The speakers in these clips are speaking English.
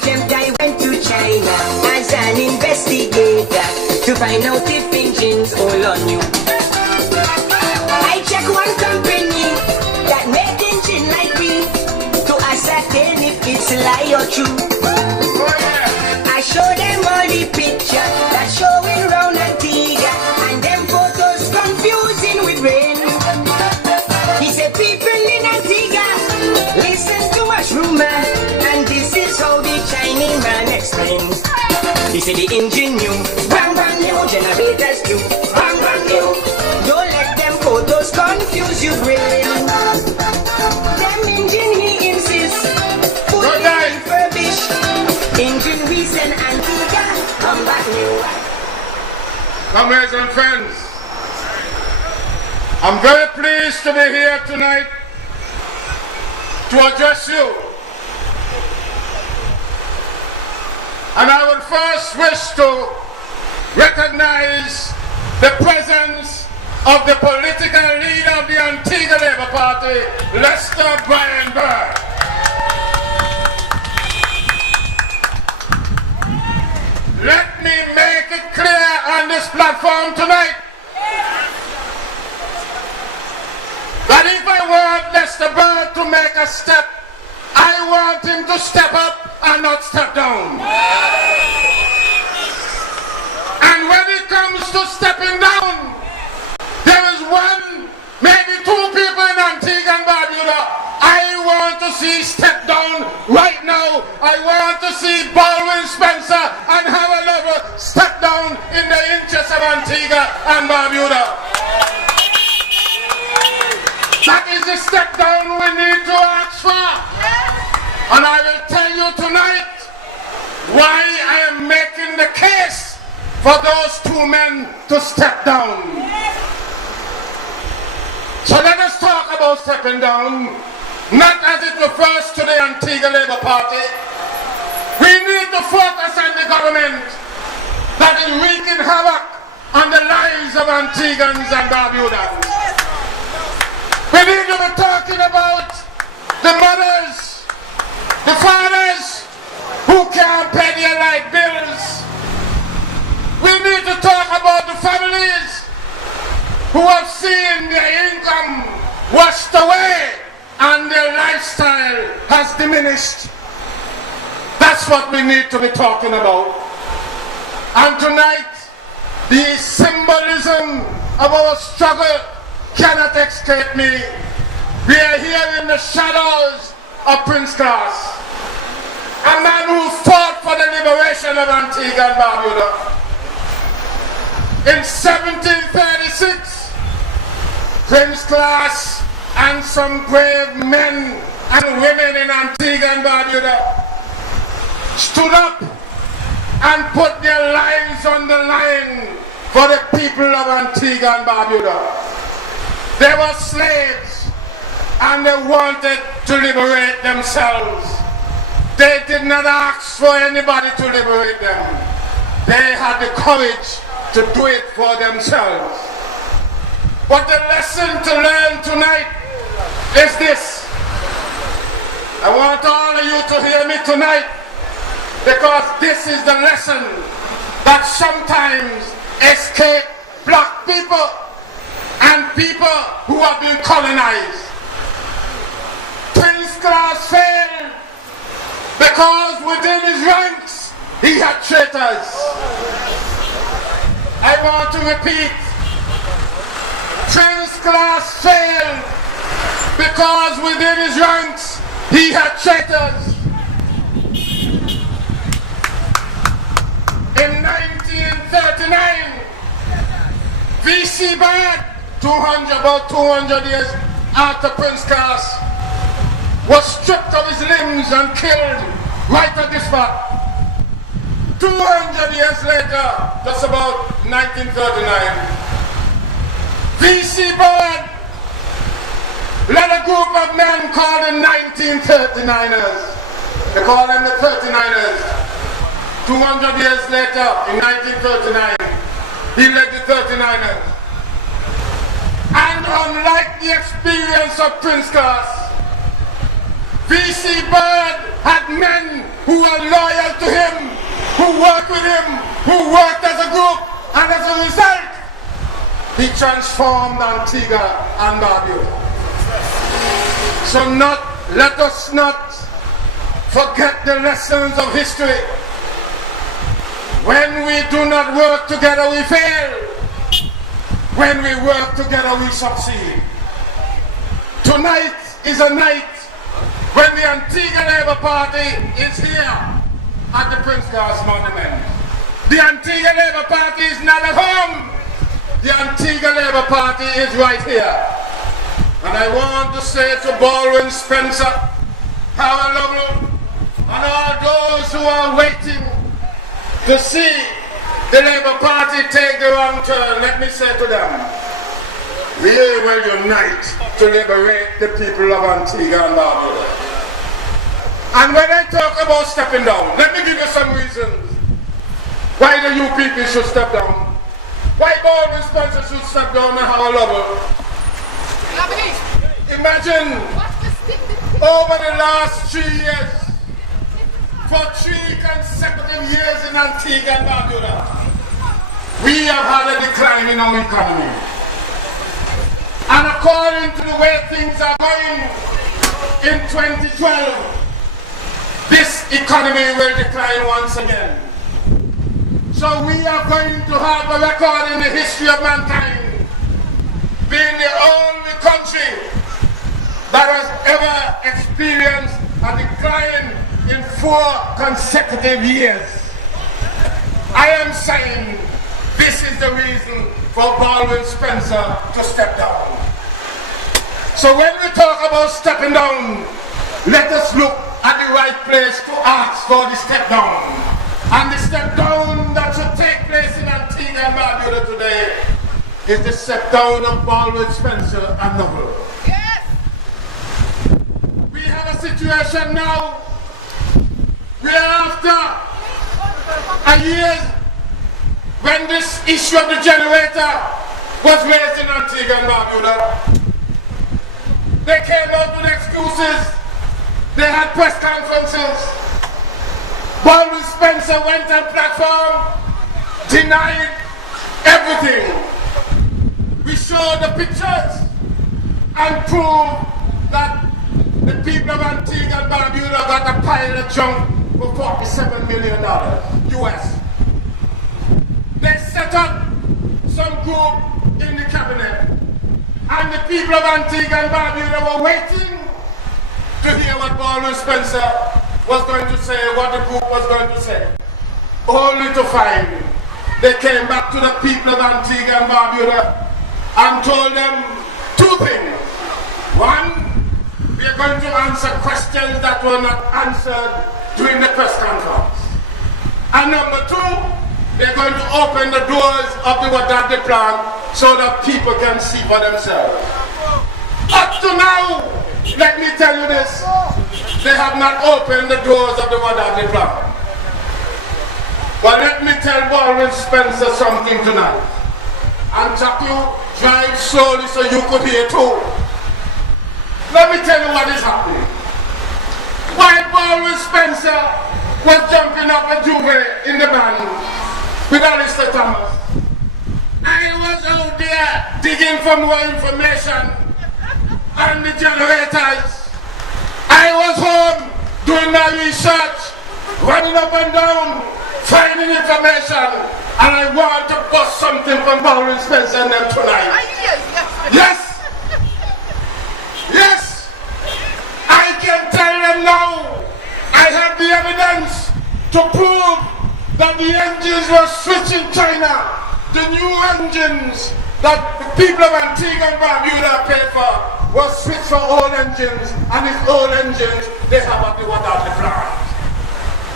agent, I went to China as an investigator to find out if engines all on you. I check one company that made engine like me to ascertain if it's lie or true. I show them all the picture that's showing round Antigua, and them photos confusing with rain. He said, people in Antigua, listen to much rumor, and this is how the Chinese man explains. He said the engine new, bang bang new, generators too, bang bang new. Don't let them photos confuse your brain. Them engine, he insists, fully refurbished. Engine we send Antigua, come back new. Comrades and friends, I'm very pleased to be here tonight to address you. And I would first wish to recognize the presence of the political leader of the Antigua Labour Party, Lester Brian Bird. Let me make it clear on this platform tonight that if I want Lester Bird to make a step, I want him to step up and not step down. And when it comes to stepping down, there is one, maybe two people in Antigua and Barbuda I want to see step down right now. I want to see Molwyn, Spencer and Howard Lover step down in the interest of Antigua and Barbuda. That is the step down we need to ask for. And I will tell you tonight why I am making the case for those two men to step down. So let us talk about stepping down, not as it refers to the Antigua Labour Party. We need to focus on the government that is wreaking havoc on the lives of Antiguans and Barbudans. We need to be talking about the mothers, the fathers who can't pay their light bills. We need to talk about the families who have seen their income washed away and their lifestyle has diminished. That's what we need to be talking about. And tonight, the symbolism of our struggle cannot escape me. We are here in the shadows of Prince Class, a man who fought for the liberation of Antigua and Barbuda. In 1736, Prince Class and some brave men and women in Antigua and Barbuda stood up and put their lives on the line for the people of Antigua and Barbuda. They were slaves and they wanted to liberate themselves. They did not ask for anybody to liberate them. They had the courage to do it for themselves. But the lesson to learn tonight is this. I want all of you to hear me tonight, because this is the lesson that sometimes escape black people and people who have been colonized. Prince Class failed because within his ranks he had traitors. I want to repeat. Prince Class failed because within his ranks he had traitors. In 1939, V.C. Bad, about 200 years after Prince Class, was stripped of his limbs and killed right at this spot. 200 years later, just about 1939, V.C. Bad led a group of men called the 1939ers. They call them the 39ers. 200 years later, in 1939, he led the 39ers. And unlike the experience of Prince Class, VC Bird had men who were loyal to him, who worked with him, who worked as a group, and as a result, he transformed Antigua and Barbuda. So let us not forget the lessons of history. When we do not work together, we fail. When we work together, we succeed. Tonight is a night when the Antigua Labour Party is here at the Prince Charles Monument. The Antigua Labour Party is not at home. The Antigua Labour Party is right here. And I want to say to Molwyn, Spencer, Howard Lovell, and all those who are waiting to see the Labour Party take the wrong turn, let me say to them, we will unite to liberate the people of Antigua and Barbuda. And when I talk about stepping down, let me give you some reasons why the UPP should step down. Why Molwyn Spencer should step down and Howard Lovell. Imagine over the last 3 years, for 3 consecutive years in Antigua and Barbuda, we have had a decline in our economy. And according to the way things are going in 2012, this economy will decline once again. So we are going to have a record in the history of mankind, being the only country that has ever experienced a decline in 4 consecutive years. I am saying this is the reason for Molwyn Spencer to step down. So when we talk about stepping down, let us look at the right place to ask for the step down. And the step down that should take place in Antigua and Barbuda today is the step down of Molwyn Spencer and Lovell. Yes! We have a situation now where after a year when this issue of the generator was raised in Antigua and Barbuda, they came out with excuses. They had press conferences. Molwyn Spencer went on platform, denied everything. We showed the pictures and proved that the people of Antigua and Barbuda got a pile of junk for $47 million US. They set up some group in the cabinet, and the people of Antigua and Barbuda were waiting to hear what Molwyn Spencer was going to say, what the group was going to say. Only to find they came back to the people of Antigua and Barbuda and told them 2 things. 1, we are going to answer questions that were not answered during the press conference. And number 2, they're going to open the doors of the Wadade plan so that people can see for themselves. Up to now, let me tell you this, they have not opened the doors of the Wadade plan. But let me tell Molwyn Spencer something tonight. And Jackie, drive slowly so you could hear too. Let me tell you what is happening. While Molwyn Spencer was jumping up a Juve in the band with Alistair Thomas, I was out there digging for more information on the generators. I was home doing my research, running up and down, finding information, and I want to bust something from Molwyn Spencer and them tonight. Yes! Yes! I can tell them now, I have the evidence to prove that the engines were switched in China. The new engines that the people of Antigua and Barbuda paid for were switched for old engines, and these old engines they have at the Wadade plant.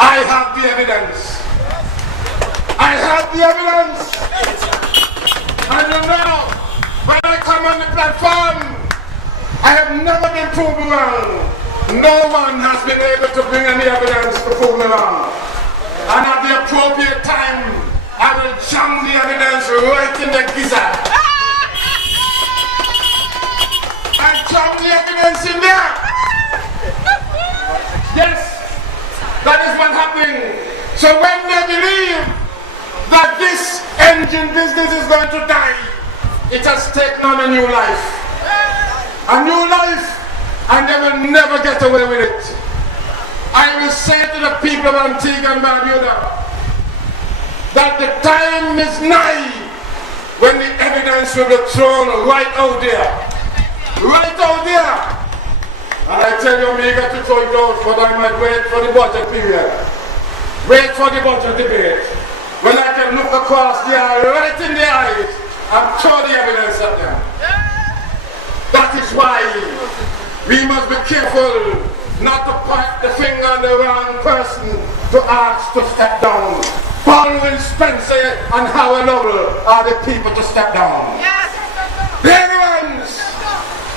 I have the evidence. I have the evidence. And you know, when I come on the platform, I have never been proven wrong. No one has been able to bring any evidence to prove me wrong. And at the appropriate time, I will jam the evidence right in the gizzard. I jam the evidence in there. Yes, that is what's happening. So when they believe that this engine business is going to die, it has taken on a new life. A new life, and they will never get away with it. I will say to the people of Antigua and Barbuda that the time is nigh when the evidence will be thrown right out there. Right out there. And I tell you, I'm eager to throw it out, but I might wait for the budget period. Wait for the budget debate. When I can look across the eye, right in the eyes, and throw the evidence at them. That is why we must be careful not to point the finger on the wrong person to ask to step down. Molwyn, Spencer, and Howard Lovell are the people to step down. Yes. They're the ones.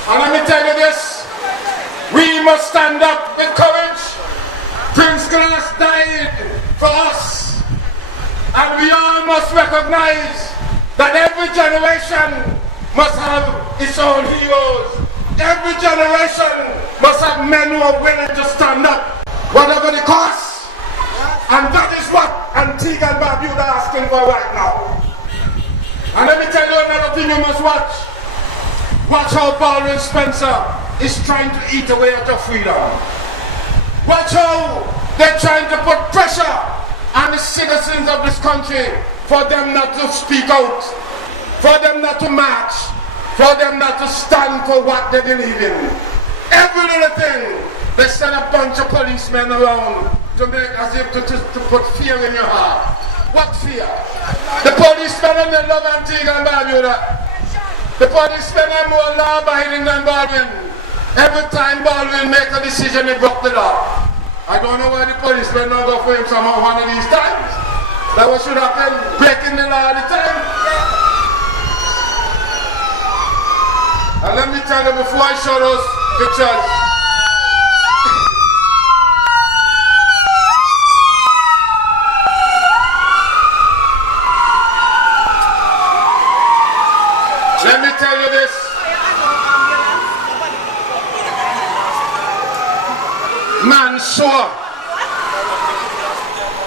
And let me tell you this, we must stand up with courage. Prince Glass died for us. And we all must recognize that every generation must have its own heroes. Every generation must have men who are willing to stand up, whatever the cost. And that is what Antigua and Barbuda are asking for right now. And let me tell you another thing you must watch. Watch how Molwyn Spencer is trying to eat away at your freedom. Watch how they're trying to put pressure on the citizens of this country for them not to speak out, for them not to march, for them not to stand for what they believe in. Every little thing, they send a bunch of policemen around to make as if to put fear in your heart. What fear? The policemen and they love Antigua and Barbuda. The policemen are more law-abiding than Molwyn. Every time Molwyn make a decision, he broke the law. I don't know why the policemen don't go for him somehow one of these times. That what should happen, breaking the law all the time. And let me tell you before I show those pictures, let me tell you this. Man, sure.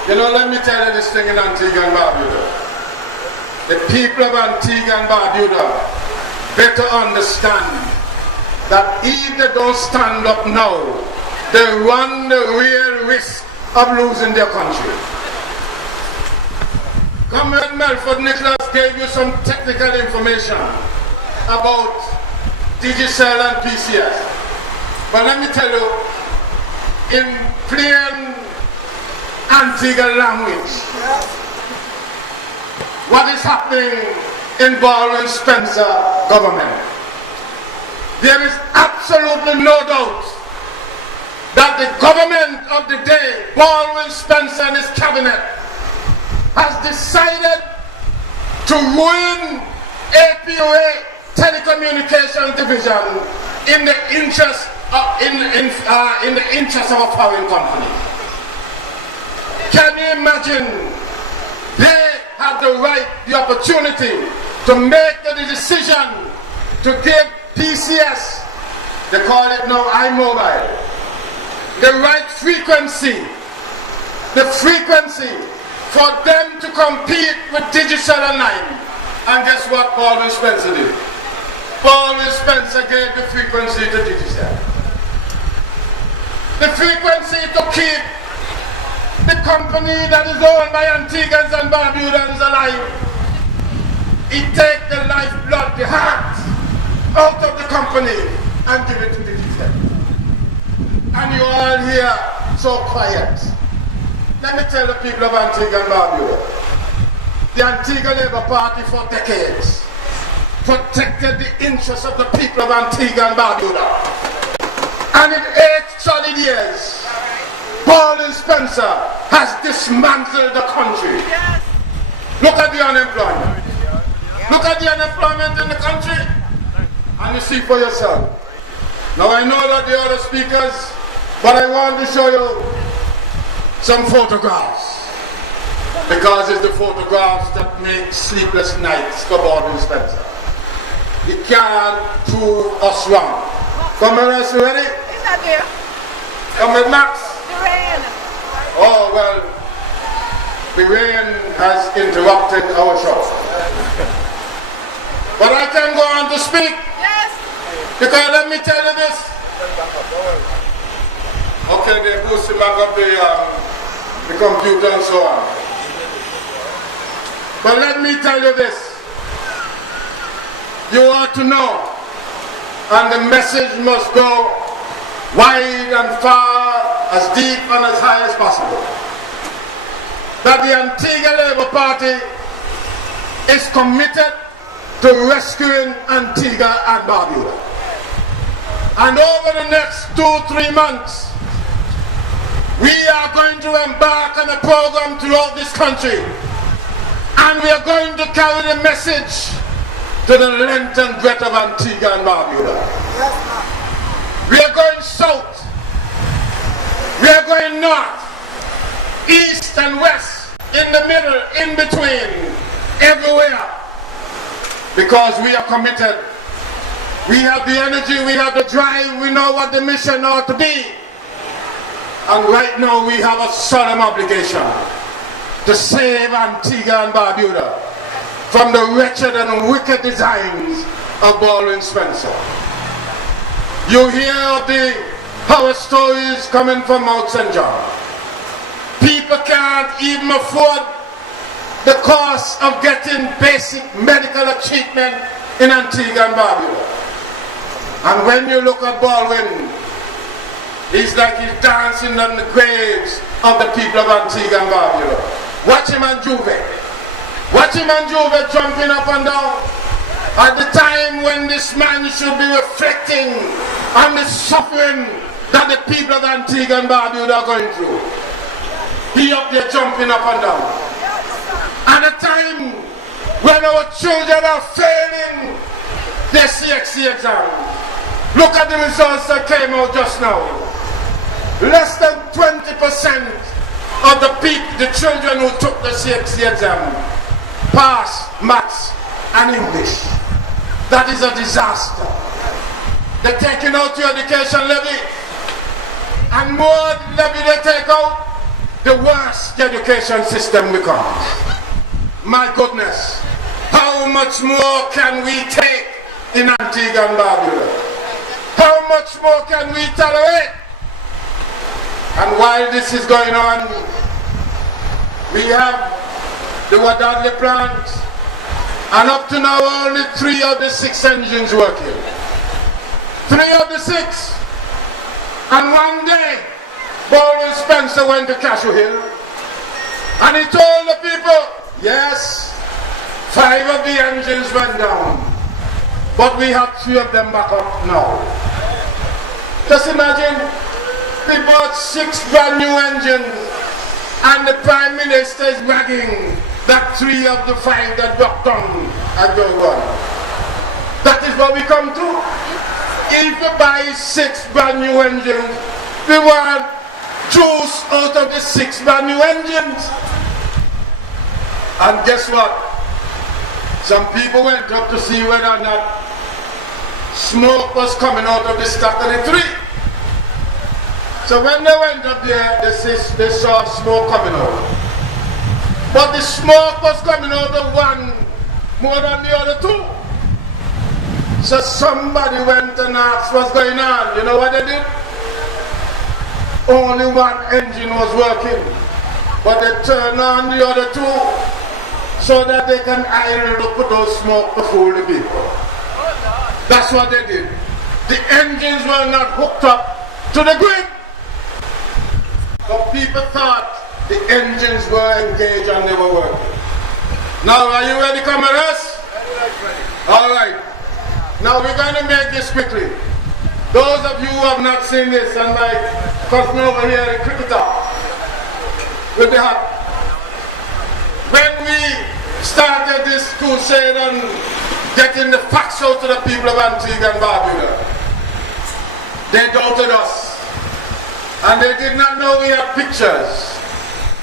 You know, let me tell you this thing in Antigua and Barbuda. The people of Antigua and Barbuda better understand that if they don't stand up now, they run the real risk of losing their country. Comrade Melford Nicholas gave you some technical information about Digicel and PCS. But let me tell you, in plain Antigua language, what is happening in Molwyn Spencer government. There is absolutely no doubt that the government of the day, Molwyn Spencer and his cabinet, has decided to ruin APOA telecommunications division in the interest of a foreign company. Can you imagine? They have the right, the opportunity to make the decision to give PCS, they call it now iMobile, the right frequency, the frequency for them to compete with Digicel Online. And guess what Molwyn Spencer did? Molwyn Spencer gave the frequency to Digicel. The frequency to keep the company that is owned by Antiguans and Barbudans alive. He take the lifeblood, the heart, out of the company and give it to the Digicel. And you all here so quiet. Let me tell the people of Antigua and Barbuda. The Antigua Labour Party for decades protected the interests of the people of Antigua and Barbuda. And in 8 solid years, Molwyn Spencer has dismantled the country. Yes. Look at the unemployment. Look at the unemployment in the country. And you see for yourself. Now I know that the other speakers, but I want to show you some photographs. Because it's the photographs that make sleepless nights for Molwyn Spencer. He can't prove us wrong. Come on, us ready? Come with Max. Oh, well, the rain has interrupted our show. But I can go on to speak. Yes. Because let me tell you this. Okay, they're boosting back up the computer and so on. But let me tell you this. You ought to know, and the message must go wide and far, as deep and as high as possible, that the Antigua Labour Party is committed to rescuing Antigua and Barbuda. And over the next 2-3 months, we are going to embark on a program throughout this country, and we are going to carry the message to the length and breadth of Antigua and Barbuda. We are going south, we are going north, east and west, in the middle, in between, everywhere, because we are committed. We have the energy, we have the drive, we know what the mission ought to be. And right now we have a solemn obligation to save Antigua and Barbuda from the wretched and wicked designs of Molwyn Spencer. You hear of the horror stories coming from Mount St. John. People can't even afford the cost of getting basic medical treatment in Antigua and Barbuda. And when you look at Molwyn, it's like he's dancing on the graves of the people of Antigua and Barbuda. Watch him and Juve. Watch him and Juve jumping up and down at the time when this man should be reflecting on the suffering that the people of Antigua and Barbuda are going through. He up there jumping up and down. At a time when our children are failing their CXC exam. Look at the results that came out just now. Less than 20% of the people, the children who took the CXC exam, passed maths and English. That is a disaster. They're taking out your education levy, and more levy they take out, the worse the education system becomes. My goodness, how much more can we take in Antigua and Barbuda? How much more can we tolerate? And while this is going on, we have the Wadadli plant, and up to now only 3 of the 6 engines working. 3 of the 6. And one day, Molwyn Spencer went to Cashew Hill, and he told the people, yes, 5 of the engines went down, but we have 3 of them back up now. Just imagine, we bought 6 brand new engines, and the Prime Minister is bragging that 3 of the 5 that broke down are going to run. That is what we come to. If we buy 6 brand new engines, we want juice out of the 6 brand new engines. And guess what? Some people went up to see whether or not smoke was coming out of the stack of the 3. So when they went up there, they saw smoke coming out. But the smoke was coming out of one more than the other 2. So somebody went and asked what's going on. You know what they did? Only one engine was working, but they turned on the other 2 so that they can idle look at those smoke to fool the people. That's what they did. The engines were not hooked up to the grid. But people thought the engines were engaged and they were working. Now, are you ready, comrades? All right. Now we're going to make this quickly. Those of you who have not seen this, and my cousin over here, the cricketer, with the hat. When we started this crusade on getting the facts out to the people of Antigua and Barbuda, they doubted us. And they did not know we had pictures.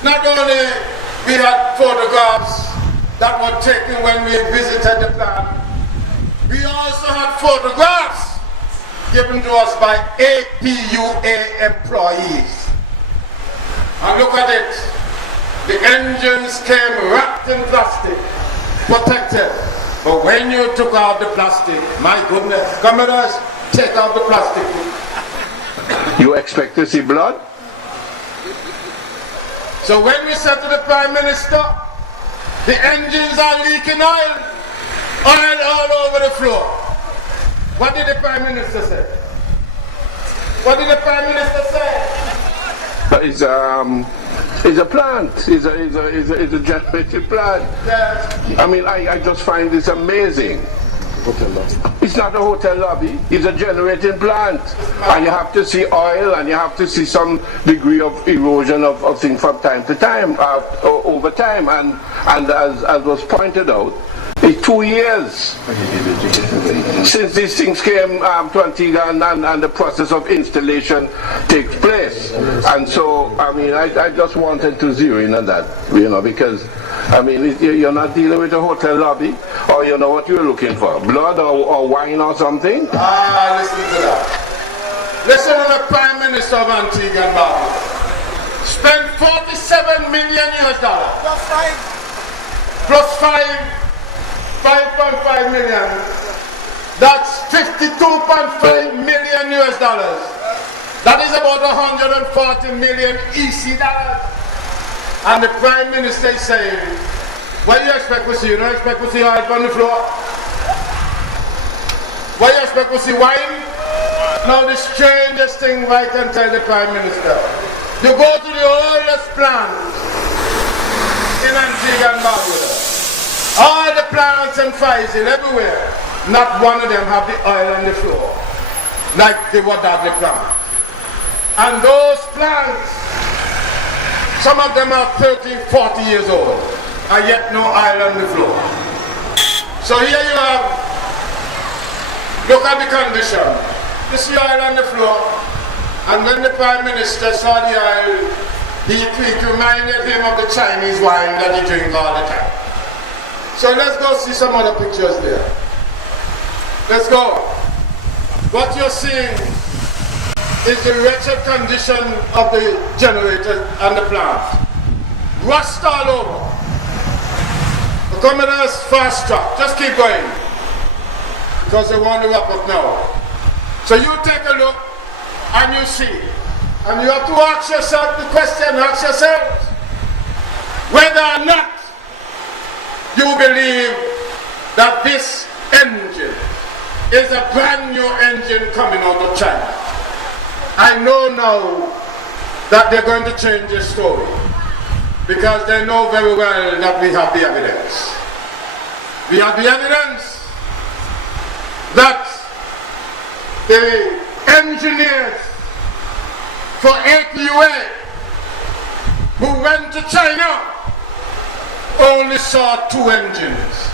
Not only we had photographs that were taken when we visited the plant, we also had photographs given to us by APUA employees. And look at it. The engines came wrapped in plastic, protected. But when you took out the plastic, my goodness, cameras, take out the plastic. You expect to see blood? So when we said to the Prime Minister, the engines are leaking oil all over the floor. What did the Prime Minister say? What did the Prime Minister say? It's a plant. It's a generated plant. Yes. I mean, I just find this amazing. It's not a hotel lobby. It's a generating plant. And you have to see oil, and you have to see some degree of erosion of things from time to time, over time. And as was pointed out, it's 2 years since these things came to Antigua and the process of installation takes place. And so, I mean, I just wanted to zero in on that, you know, because, I mean, you're not dealing with a hotel lobby, or you know what you're looking for, blood or wine or something. Listen to that. Listen to the Prime Minister of Antigua and Barbuda. Spent $47 million US. Plus 5.5 million. That's 52.5 million US dollars. That is about 140 million EC dollars. And the Prime Minister is saying, what do you expect to see? You don't expect to see oil on the floor? What do you expect to see? Wine? Now the strangest thing I can tell the Prime Minister, you go to the oldest plant in Antigua and Barbuda. All the plants and Pfizer everywhere, not one of them have the oil on the floor, like the Wadadli plant. And those plants, some of them are 30, 40 years old, and yet no oil on the floor. So here you have, look at the condition. You see oil on the floor, and when the Prime Minister saw the oil, it reminded him of the Chinese wine that he drinks all the time. So let's go see some other pictures there. Let's go. What you're seeing is the wretched condition of the generator and the plant. Rust all over. The commoners fast track. Just keep going, because they want to wrap up now. So you take a look and you see. And you have to ask yourself the question, ask yourself whether or not you believe that this engine is a brand new engine coming out of China. I know now that they're going to change the story, because they know very well that we have the evidence. We have the evidence that the engineers for A.P who went to China only saw 2 engines.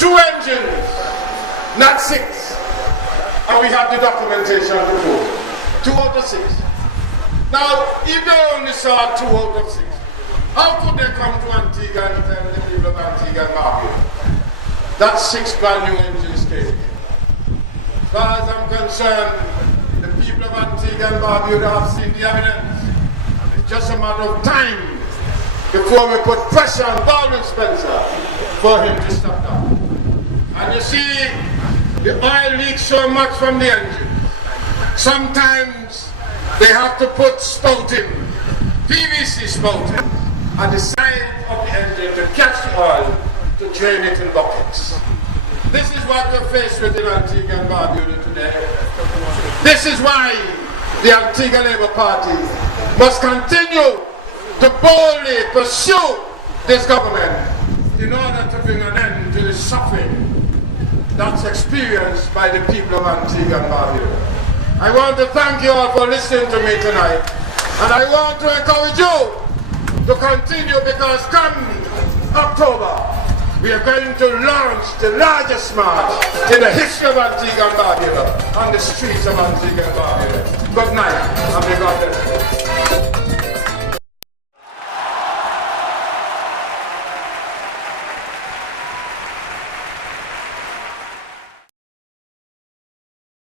2 engines, not 6. And we have the documentation to prove. 2 out of 6. Now, if they only saw 2 out of 6, how could they come to Antigua and tell the people of Antigua and Barbuda that 6 brand new engines came? As far as I'm concerned, the people of Antigua and Barbuda have seen the evidence. It's just a matter of time before we put pressure on Molwyn Spencer for him to stop that. And you see, the oil leaks so much from the engine. Sometimes they have to put spouting, PVC spouting, on the side of the engine to catch the oil, to drain it in buckets. This is what we're faced with in Antigua and Barbuda today. This is why the Antigua Labour Party must continue to boldly pursue this government in order to bring an end to the suffering that's experienced by the people of Antigua and Barbuda. I want to thank you all for listening to me tonight, and I want to encourage you to continue, because come October, we are going to launch the largest march in the history of Antigua and Barbuda on the streets of Antigua and Barbuda. Good night, and may God bless you.